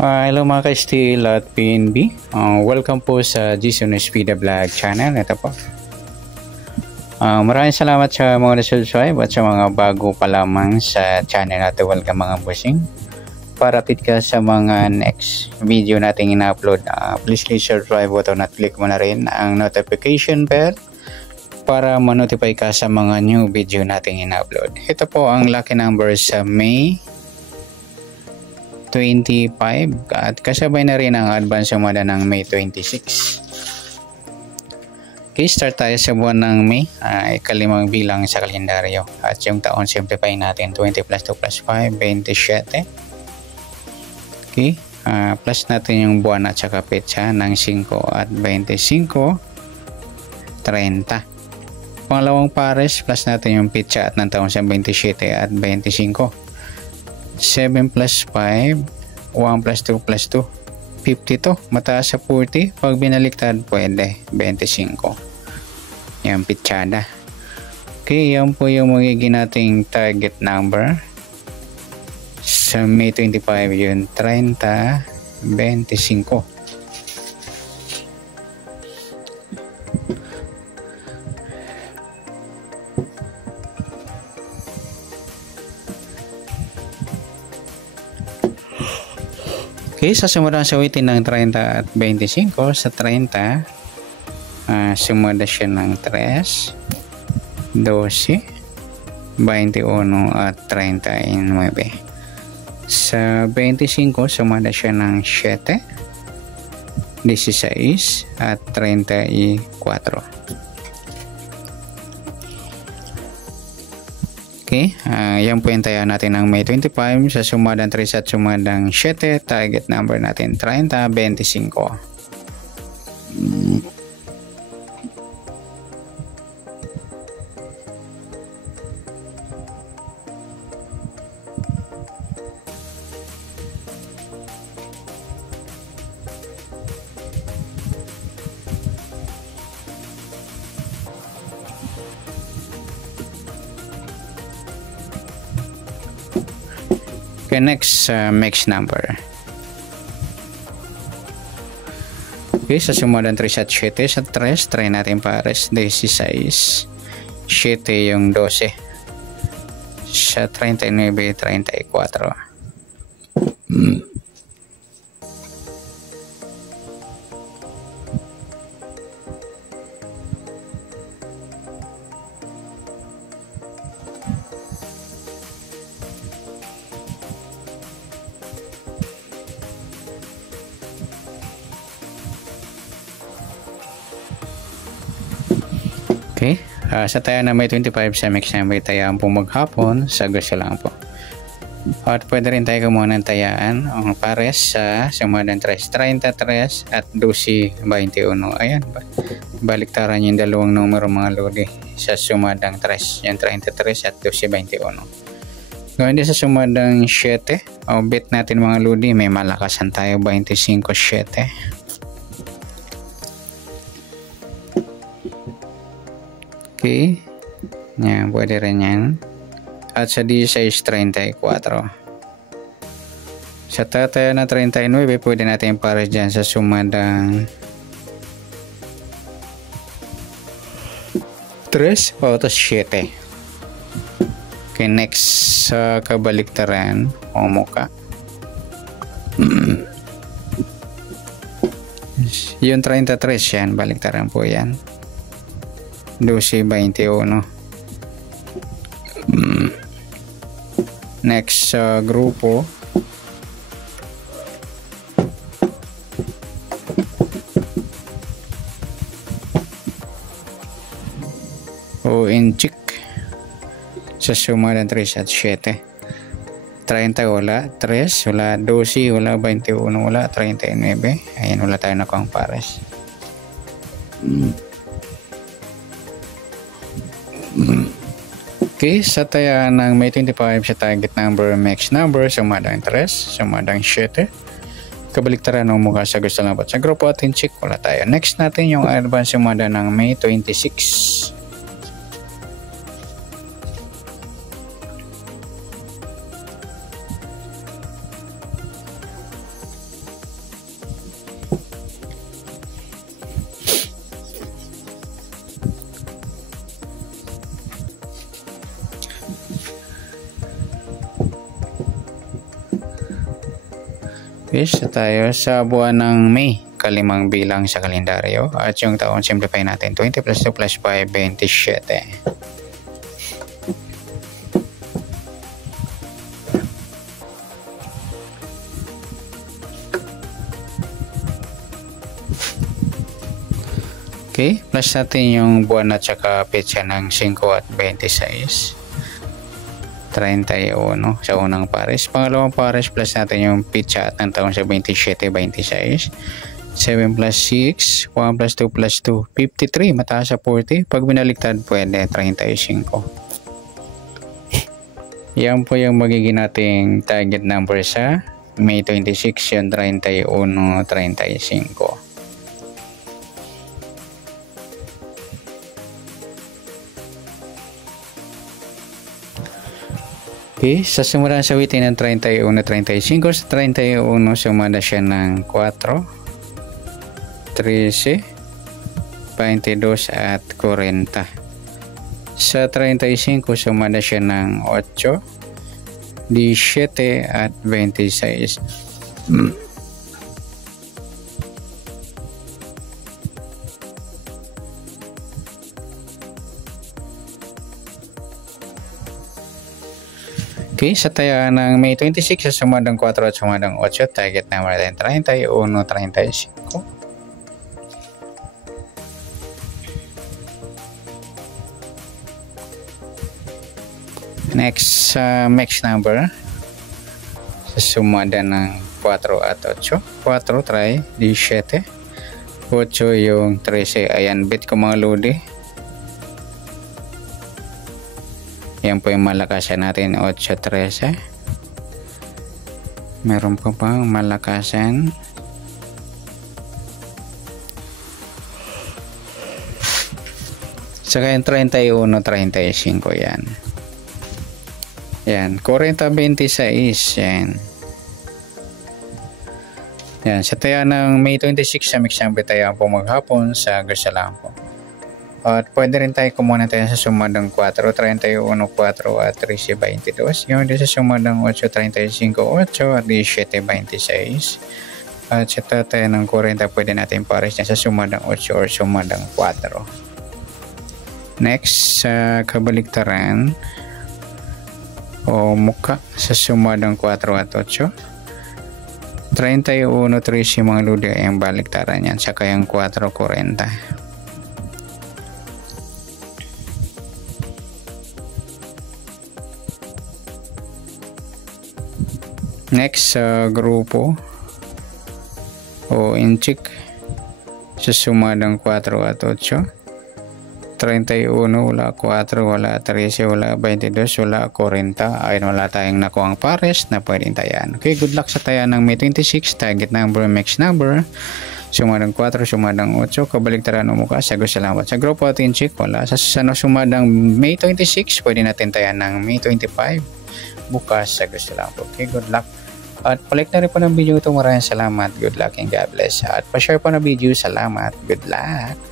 Hello mga ka-Steel at PNB. Welcome po sa Jason Espida Vlog channel. Ito po. Maraming salamat sa mga subscribe at sa mga bago pa lamang sa channel natin. Welcome mga bossing. Para update ka sa mga next video natin ina-upload, please click subscribe button at click mo na rin ang notification bell para ma-notify ka sa mga new video natin ina-upload. Ito po ang lucky number sa May 25 at kasabay na rin ang advance sumada ng May 26. Okay, start tayo sa buwan ng May, ikalimang bilang sa kalendaryo at yung taon simplify natin 20 plus 2 plus 5, 27. Okay, plus natin yung buwan at saka petsa ng 5 at 25, 30. Pangalawang pares, plus natin yung petsa at ng taon sa 27 at 25. 7 plus 5, 1 plus 2 plus 2, 52. Mataas sa 40. Pag binaliktad, pwede. 25. Yan, pitsada. Okay, yan po yung magiging nating target number. Sa May 25, yun, 30, 25. Okay, sa sumada sa witin ng 30 at 25, sa 30, sumada siya ng 3, 12, 21 at 39. Sa 25, sumada siya ng 7, 16 at 34. Okay, yan po yung tayo natin ng May 25 sa sumadang 3 at sumadang 7. Target number natin 30, 25. Okay, next mix number. Okay, sa sumadang 3 at 7, sa 3, try natin pares 16, 7 yung 12, sa 39, 34. Okay, sa tayo na may 25 sa mix number, tayaan po maghapon sa gusto lang po. At pwede rin tayo kumuha ng tayaan ang pares sa sumadang 3, 33 at 12, 21. Ayan, baliktaran yung dalawang numero mga lodi sa sumadang 3, yung 33 at 12, 21. Gawin din sa sumadang 7, o bet natin mga lodi, may malakasan tayo 25, 7. Okay, yan, pwede rin yan. At sa 16, 34. Sa tataya na 39, pwede natin pares dyan sa sumadang 3 o 7. Okay, next sa kabaliktaran o muka. Yung 33 yan, baliktaran po yan. 12, 21. Next grupo. O inchik. Sa suma ng 3 at 7. 30 wala, 3 wala, 12 wala, 21 wala, 39. Ayan, wala tayo na kung pares. Okay, sa taya ng May 25 sa target number, mix number, sumadang 3, sumadang 7. Kabaliktaran ng mukha sa gusto lang. Sa grupo atin check, wala tayo. Next natin yung advance sumada ng May 26. Okay, so tayo sa buwan ng May, kalimang bilang sa kalendaryo. At yung taon, simplify natin. 20 plus 2 plus 5, 27. Okay, plus natin yung buwan at saka petsa ng 5 at 26. 31 sa unang pares. Pangalawang pares, plus natin yung petsa at ng taon sa 27, 26. 7 plus 6, 1 plus 2 plus 2, 53. Mataas sa 40. Pag binaliktad, pwede 35. Yan po yung magiging nating target number sa May 26, yung 31, 35. Okay, sa simula sa witin ng 31, 35, sa 31 sumada siya ng 4, 13, 22 at 40. Sa 35 sumada siya ng 8, 17 at 26. Okay, sa taya ng May 26 sa sumadang 4 at sumadang 8, target number natin 31, 35. Next, mix number sa sumada ng 4 at 8. 4 try, 17. 8 yung 13. Ayan, bit ko mga lodi. Yan po yung malakasan natin, 8-13. Meron pa pang malakasan. Saka yung 31-35 yan. Yan, 40-26 yan. Yan, sa taya ng May 26 sa mix number tayo po maghapon sa Gasalampo. At pwede rin tayo kumuha tayo sa sumadang 4, 31, 4 at 13, 22. Yung din sa sumadang 8, 35, 8 at 17, 26. At sa tayo ng 40, pwede natin pares na sa sumadang 8 or sumadang 4. Next, sa kabaliktaran o muka sa sumadang 4 at 8. 31, 13 mga ludi ay ang baliktaran yan. Saka yung 4, 40. Next sa grupo o inchik sa sumadang 4 at 8. 31, wala 4, wala 13, wala 22, wala 40. Ayun, wala tayong nakuhang pares na pwedeng tayan. Okay, good luck sa tayan ng May 26. Target number, mix number. Sumadang 4, sumadang 8. Kabaliktaran o mukha. Sagot, salamat. Sa grupo at inchik, wala. Sa sumadang May 26, pwede natin tayan ng May 25. Bukas, sagot, salamat. Okay, good luck. At palik na rin po ng video ito. Maraming salamat. Good luck and God bless. At pa-share po na video. Salamat. Good luck.